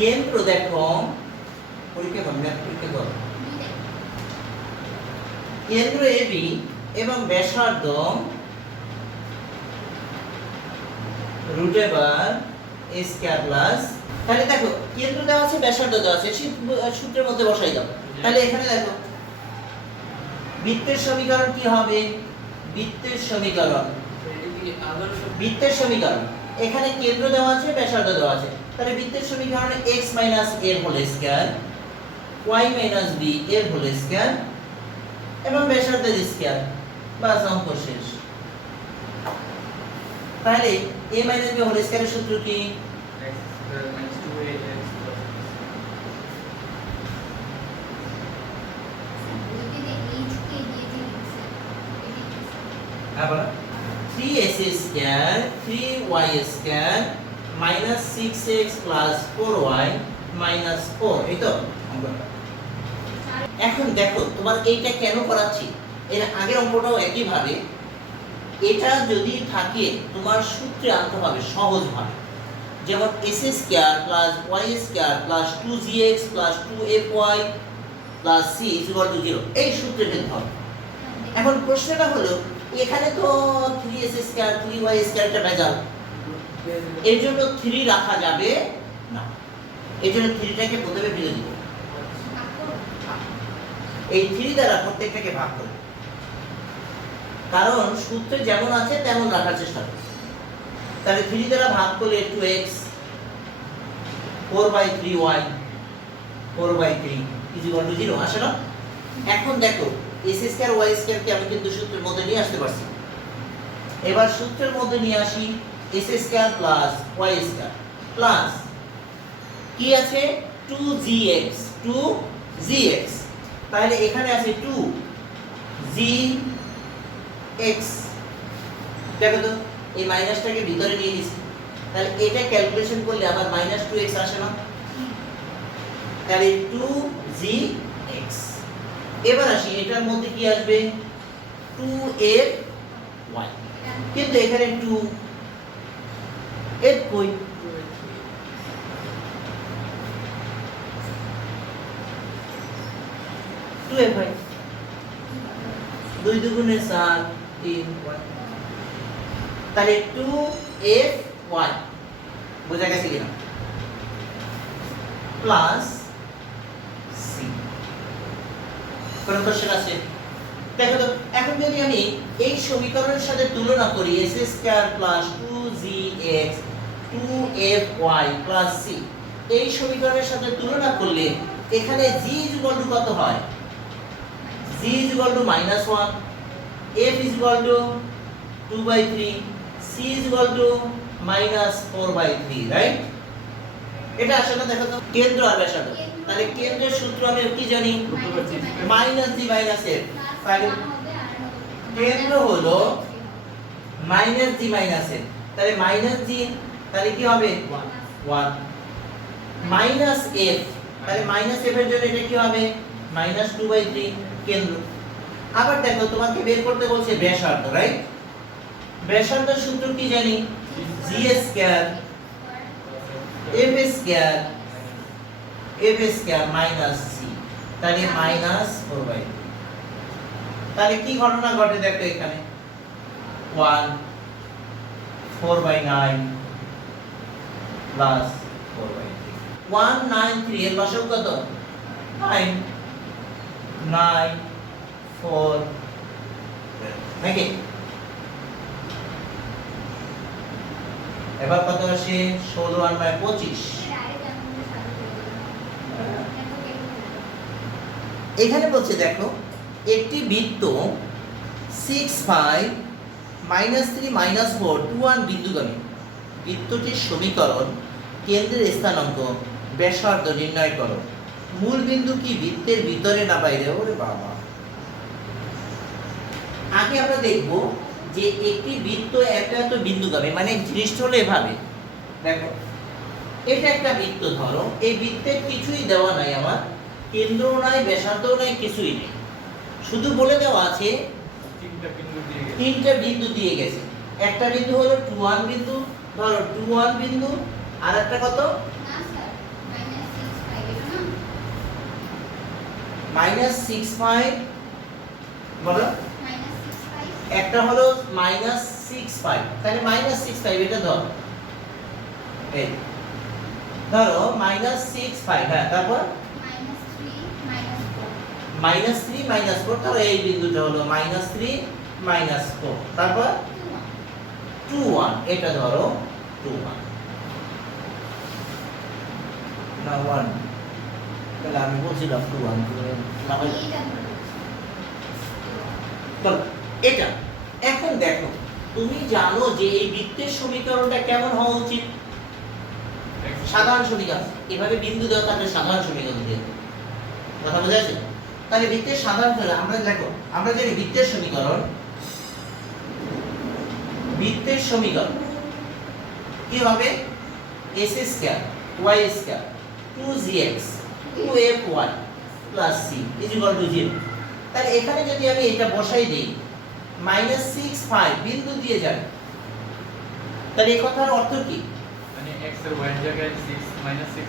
কেন্দ্র দেখো পরীক্ষা করো কেন্দ্র এবি এবং ব্যাসার্ধ √a স্কয়ার প্লাস, তাহলে দেখো কেন্দ্র দেওয়া আছে ব্যাসার্ধ দেওয়া আছে, সূত্রের মধ্যে বসাই দাও। তাহলে এখানে দেখো বৃত্তের সমীকরণ কি হবে? বৃত্তের সমীকরণ এখানে কেন্দ্র দেওয়া আছে ব্যাসার্ধ দেওয়া আছে, তাহলে বৃত্তের সমীকরণে x - a এর হোল স্কয়ার y - b এর হোল স্কয়ার এবং ব্যাসার্ধের স্কয়ার, বাস অঙ্ক শেষ। তাহলে a - b হোল স্কয়ারের সূত্র কি? আবার 3s square 3y square minus 6x plus 4y minus 4, এই তো অঙ্কটা। এখন দেখো তোমার এইটা কেন করাচ্ছি, এর আগের অঙ্কটাও একই ভাবে, এটা যদি থাকে তোমার সূত্রে আনতে হবে সহজ ভাবে, যেমন s square plus y square plus 2gx plus 2fy plus c = 0, এই সূত্রে নিতে হবে। এখন প্রশ্নটা হলো এখানে তো 3s স্কয়ার 3y স্কয়ারটা ভেজাল, এর জন্য 3 রাখা যাবে না, এর জন্য 3টাকে প্রথমে ফেলে দিব, এই 3 দ্বারা প্রত্যেকটাকে ভাগ করব, কারণ সূত্রে যেমন আছে তেমন রাখার চেষ্টা করব। তাহলে 3 দ্বারা ভাগ করলে 2x 4/3y 4/3 = 0 আসে না? এখন দেখো s স্কয়ার y স্কয়ার কে আমি কিন্তু সূত্রের মধ্যে নিয়ে আসতে পারছি, এবার সূত্রের মধ্যে নিয়ে আসি s square plus y square plus কি আছে 2gx, তাহলে এখানে আছে 2gx, দেখো তো এই মাইনাসটাকে ভিতরে নিয়ে নিছি, তাহলে এটা ক্যালকুলেশন করলে আবার -2x আসে না? তাহলে 2gx। এবার আসি এটার মধ্যে কি আসবে 2ay, কিন্তু এখানে 2 এর কই, 2fy 2 দুগুণে 7 3 তাহলে 2fy বোঝা গেছে কিনা প্লাস c। কোন কোশ্চেন আছে? দেখো তো এখন যদি আমি এই সমীকরণের সাথে তুলনা করি s square plus 2gx 2fy plus c, এই সমীকরণের সাথে তুলনা করলে এখানে g = কত হয়? g = -1, f = 2/3, c = -4/3, right? এটা আসলে দেখো তো কেন্দ্র আর ব্যাসার্ধ, তাহলে কেন্দ্রের সূত্র আমি কি জানি -g - f, তাহলে কেন্দ্র হলো -g - f, তাহলে -g তাহলে কি হবে 1 -f, তাহলে -f এর জন্য এটা কি হবে -2/3 কেন্দ্র। আবার দেখো তোমাকে বের করতে বলছে ব্যাসার্ধ, রাইট? ব্যাসার্ধের সূত্র কি জানি g square f square minus c, তাহলে -4/3। তাহলে কি ঘটনা ঘটে দেখো এখানে 1 4/9 প্লাস 4/3 193 এর লসাগু কত 9 9 4 নাকি? এবার কত আসে 16 আর 9 25। এখানে বলছে দেখো একটি বৃত্ত 6 5 -3 -4 21 বিন্দুগামী, বৃত্তটির সমীকরণ কেন্দ্রের স্থানাঙ্ক ব্যাসার্ধ নির্ণয় করো, মূল বিন্দু কি বৃত্তের ভিতরে না বাইরে? ওরে বাবা, আগে আমরা দেখব যে একটি বৃত্ত একটা তো বিন্দুগামী, মানে জিনিসটা হলো এভাবে দেখো, এটা একটা বৃত্ত, ধরো এই বৃত্তের কিছুই দেওয়া নাই, আমার কেন্দ্রও নাই ব্যাসার্ধও নাই, কিছুই নেই, শুধু বলে দেওয়া আছে তিনটা বিন্দু দিয়ে গেছে। একটা বিন্দু হলো 2 1 বিন্দু, ধরো 2 1 বিন্দু, আর একটা কত মাইনাস 6 বলো একটা হলো মাইনাস 6 তাহলে মাইনাস 6 এটা ধরো এই ধরো মাইনাস 6 হ্যাঁ তারপর মাইনাস 3 মাইনাস 4 তাহলে এই বিন্দুটা হলো মাইনাস 3 মাইনাস 4 তারপর 2 1 এটা ধরো 2 1 না 1 তাহলে আমি বলছিলাম 2 1 না হয় তো এটা এখন দেখো তুমি জানো যে এই বৃত্তের সমীকরণটা কেমন হওয়া উচিত সাধারণ সমীকরণ এভাবে বিন্দু দেওয়া থাকলে সাধারণ সমীকরণ দিয়ে কথা বোঝা যাচ্ছে তাহলে বৃত্তের সাধারণ হলে আমরা দেখো আমরা জানি বৃত্তের সমীকরণ কি হবে s square y square 2gx 2fy c 0 তাহলে এখানে যদি আমি এটা বসাই দেই -6 বিন্দু দিয়ে যাবে তাহলে এই কথার অর্থ কি মানে x এর y এর জায়গায় 6 -6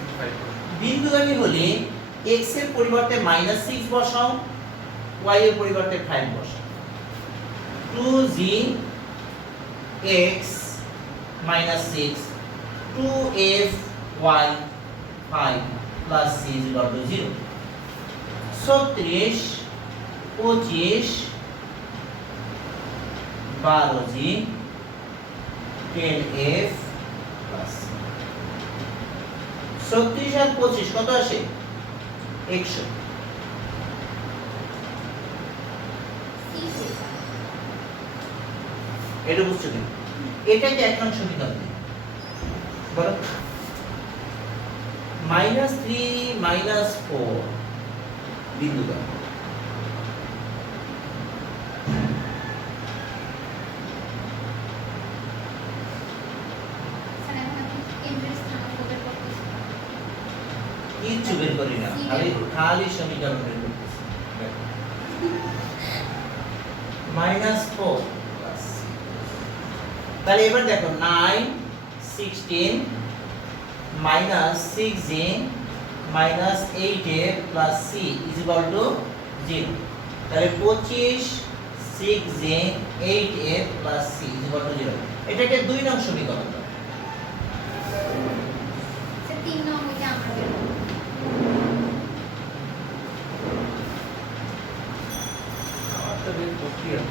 বিন্দু আমি বলি x এর পরিবর্তে -6 বসাও y এর পরিবর্তে 5 বসাও 2g x -6 2f y 5 c 0 36 25 12g 10f 36 আর 25 কত আসে 100 এটা বুঝছো কি এটাকে এক নং সমীকরণ বলো -3 -4 বিন্দু দাও কিচ্ছু বের করি না আমি খালি সমীকরণ বের করতেছি -4 তাহলে এবার দেখো 9 16 -6j -8a c = 0 তাহলে 25 6j 8a c = 0 এটাকে 2 নং সমীকরণ দাও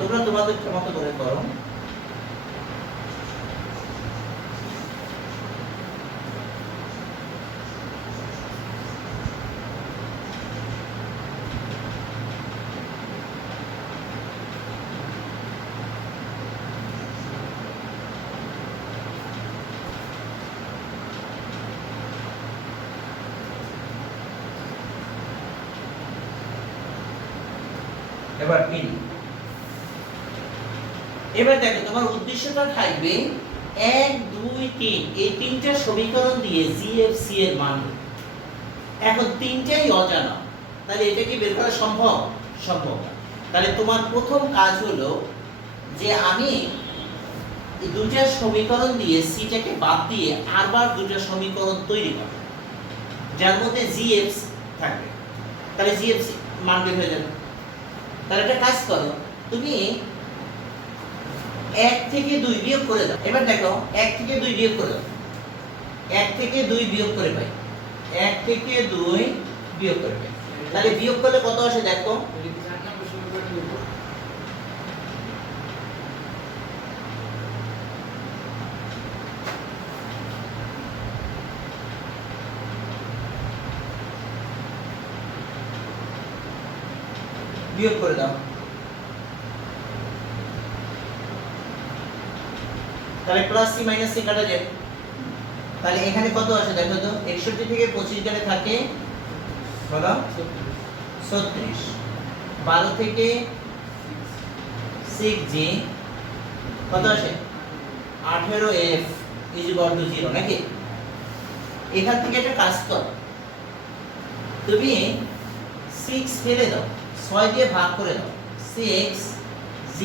তোমরা তোমাদের মতো করে করো এবার মিল এবার দেখো তোমার উদ্দেশ্যটা থাকবে 1 2 3 এই তিনটা সমীকরণ দিয়ে GFC এর মান এখন তিনটাই অজানা তাহলে এটা কি বের করা সম্ভব সম্ভব না তাহলে তোমার প্রথম কাজ হলো যে আমি এই দুইটা সমীকরণ দিয়ে c টাকে বাদ দিয়ে আবার দুটো সমীকরণ তৈরি করব যার মধ্যে GFC থাকবে তাহলে GFC মান বের হয়ে যাবে তাহলে একটা কাজ করো তুমি 1 থেকে 2 বিয়োগ করে দাও এবার দেখো 1 থেকে 2 বিয়োগ করে দাও 1 থেকে 2 বিয়োগ করে পাই 1 থেকে 2 বিয়োগ করে পাই তাহলে বিয়োগ করলে কত আসে দেখো বিয়োগ করে দাও তাহলে প্লাস সি মাইনাস সি কাটা যায় তাহলে এখানে কত আসে দেখো তো 61 থেকে 25 গেলে থাকে বলো 36 12 থেকে 6g কত আসে 18f = 0 নাকি এখান থেকে একটা কাজ কর তুমি 6 ফেলে দাও 6 দিয়ে ভাগ করে দাও 6g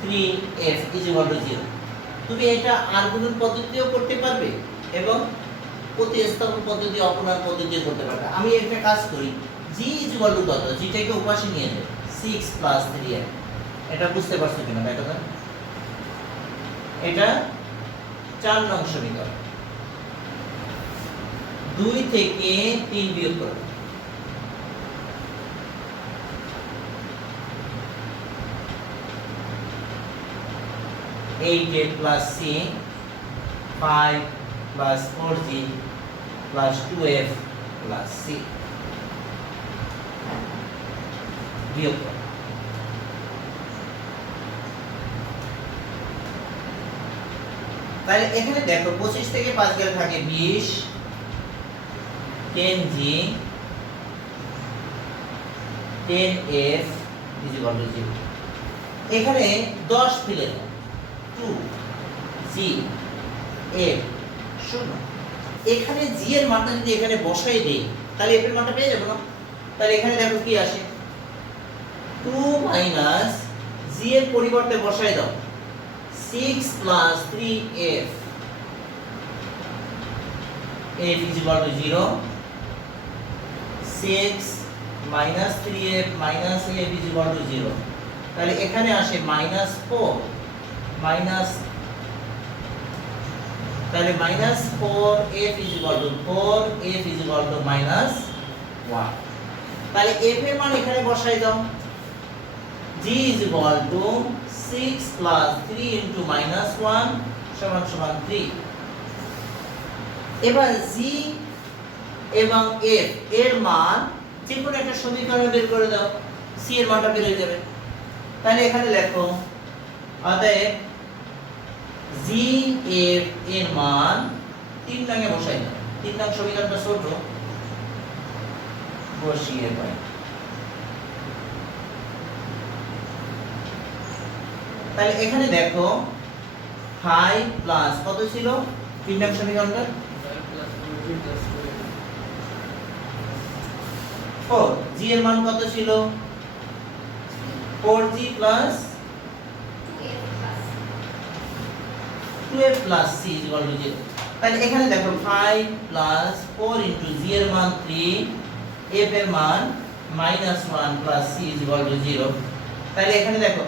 3f = 0 তুমি এটা আর গুণন পদ্ধতিও করতে এবং প্রতিস্থাপন পদ্ধতি অপনয়ন পদ্ধতিও করতে পারবে আমি একটা কাজ করি g ইজ ইকুয়াল টু কত, g টাকে উপাশে নিয়ে যাবে 6 প্লাস 3f। এটা বুঝতে পারছো কিনা দেখো তো, এটা 4 নং সমীকরণ। 2 থেকে 3 বিয়োগ করো, 8a plus c 5 plus 4g plus 2f plus c বিয়োগ করো। তাহলে এখানে দেখো 25 থেকে 5 গেলে থাকে 20, 10g 10f is equal to 0। এখানে 10 ফেলে দাও, 2g f 0। এখানে g এর মানটা যদি এখানে বসাই দেই তাহলে f এর মানটা পেয়ে যাব না। তাহলে এখানে দেখো কি আসে, 2 মাইনাস g এর পরিবর্তে বসাই দাও 6 plus 3f, f is equal to 0। 6 minus 3f minus f is equal to 0। তাহলে এখানে আসে মাইনাস 4 মাইনাস, তাহলে minus 4f is equal to 4f is equal to minus 1। তাহলে f এর মান এখানে বসাই দাও, g is equal to 6 plus 3 into minus 1 সমান সমান 3। এবার g এবং f এর মান যে কোনো একটা সমীকরণে বের করে দাও, c এর মানটা বের হয়ে যাবে। তাহলে এখানে লেখো, অতএব g f এর মান 3 নঙে বসাই দাও, 3 নং সমীকরণটা ছোট, বসিয়ে পাই। তাহলে এখানে দেখো 5 প্লাস কত ছিল 3 নং সমীকরণটা, 4। g এর মান কত ছিল 4g plus 2f plus c is equal to 0। তাহলে এখানে দেখো 5 প্লাস 4 into g এর মান 3, f এর মান -1 plus c is equal to 0। তাহলে এখানে দেখো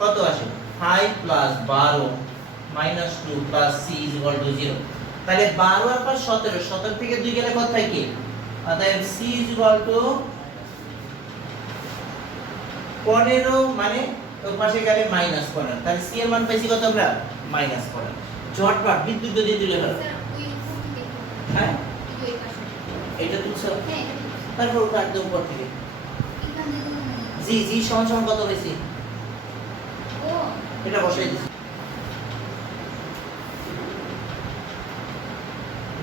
কত আসে, 5 plus 12 minus 2 plus c is equal to 0। তাহলে 12 আর 5 17, 17 থেকে 2 গেলে কত থাকে, অতএব c is equal to 15, মানে ওই পাশে গেলে -15। তাহলে c এর মান পাইছি কত আমরা, -15। ঝটপট বিদ্যুৎ দিয়ে দিলে হলো। হ্যাঁ এটা তুলছো, তারপর ওটা একদম উপর থেকে জি জি সমান সমান কত হয়েছে এটা বসাই দিচ্ছি।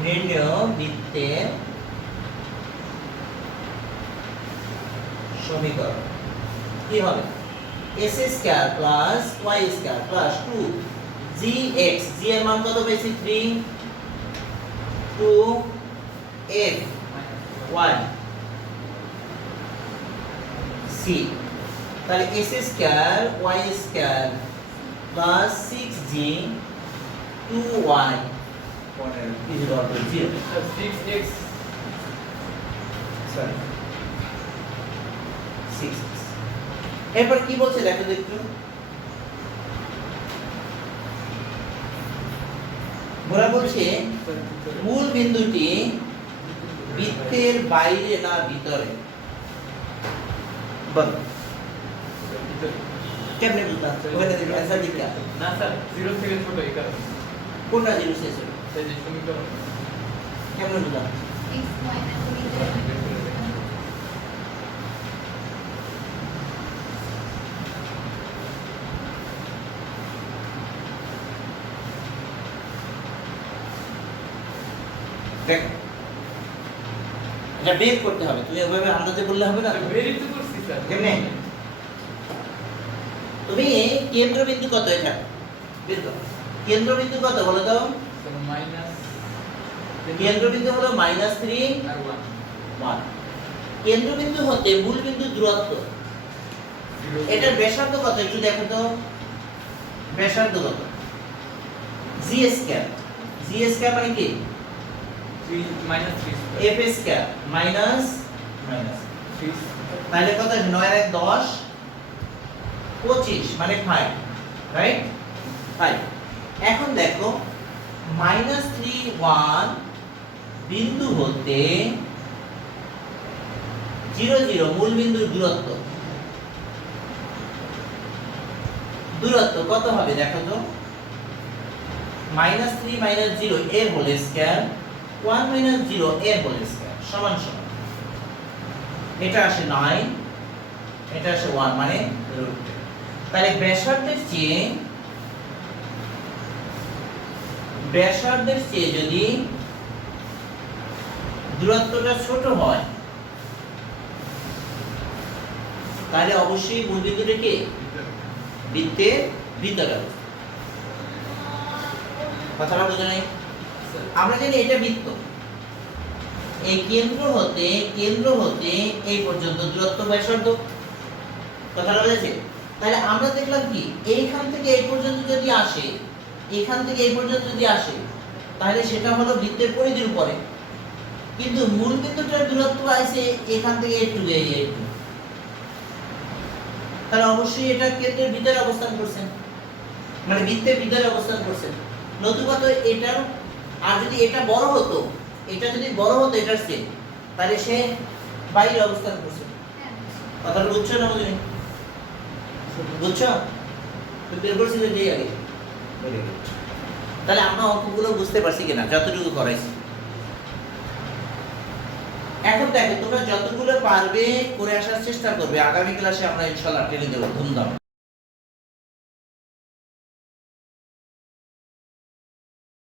নির্ণয় বৃত্তের সমীকরণ কি হবে, s square plus y square plus 2gx, g এর মান কত পেয়েছি 3, 2f y c। তাহলে s square y square plus 6g 2y is equal to 0। 6x sorry 6x। এরপর কি বলছে দেখো তো একটু, ওরা বলছে মূল বিন্দুটি বৃত্তের বাইরে না ভিতরে, বল কেমনে বুঝবা, ওখানে দেখো অ্যানসার দিকে না স্যার 0 থেকে ছোট এই কারণে কোনটা জিরো শেষ হলো, এই যে সমীকরণ কেমনে বুঝবা, দেখো এটা বের করতে হবে, তুমি এভাবে আন্দাজে বললে হবে না। বেরই তো করছি স্যার। কেমনে, তুমি কেন্দ্রবিন্দু কত এটা বের করো, কেন্দ্রবিন্দু কত বলো তো, স্যার মাইনাস কেন্দ্রবিন্দু হলো -3 আর 1। কেন্দ্রবিন্দু হতে মূল বিন্দু দূরত্ব, 1 এটার ব্যাসার্ধ কত একটু দেখো তো, ব্যাসার্ধ কত, g স্কয়ার, g স্কয়ার মানে কি 3 -3 f স্কয়ার মাইনাস মাইনাস 6 তাহলে কত 9 এর 10 25 মানে 5 রাইট 5 এখন দেখো -3 1 বিন্দু হতে 0 0 মূল বিন্দুর দূরত্ব কত হবে দেখো তো -3 -0 এর হোল স্কয়ার 1 0 এর হোল স্কয়ার সমান সমান এটা আসে 9 এটা আসে 1 মানে রুট তাহলে ব্যাসার্ধের চেয়ে যদি দূরত্বটা ছোট হয় তাহলে অবশ্যই মূল বিন্দুটাকে বৃত্তের ভিতরে অবস্থিত। কথাটা বোঝা নাই? আমরা জানি এটা বৃত্ত, এই কেন্দ্র হতে এই পর্যন্ত দূরত্ব ব্যাসার্ধ। কথাটা বুঝেছে? তাহলে আমরা দেখলাম কি এইখান থেকে এই পর্যন্ত যদি আসে, এখান থেকে এই পর্যন্ত যদি আসে তাহলে সেটা হলো বৃত্তের পরিধির উপরে, কিন্তু মূল বিন্দুটার দূরত্ব আছে এখান থেকে একটু একটু, তাহলে অবশ্যই এটা কেন্দ্রের ভিতরে অবস্থান করছে, মানে বৃত্তের ভিতরে অবস্থান করছে। নতুবা তো এটা, আর যদি এটা বড় হতো, এটা যদি বড় হতো এটার চেয়ে, তাহলে সে বাইরে অবস্থান করছে। কথাটা বুঝছো না বুঝনি? বুঝছো? তো বের করছি যে এই আগে। তাহলে আমরা অঙ্কগুলো বুঝতে পারছি কিনা যতটুকু করাইছি। এখন দেখো তোমরা যতগুলো পারবে করে আসার চেষ্টা করবে, আগামী ক্লাসে আমরা ইনশাআল্লাহ টেনে দেবো ধুমধাম।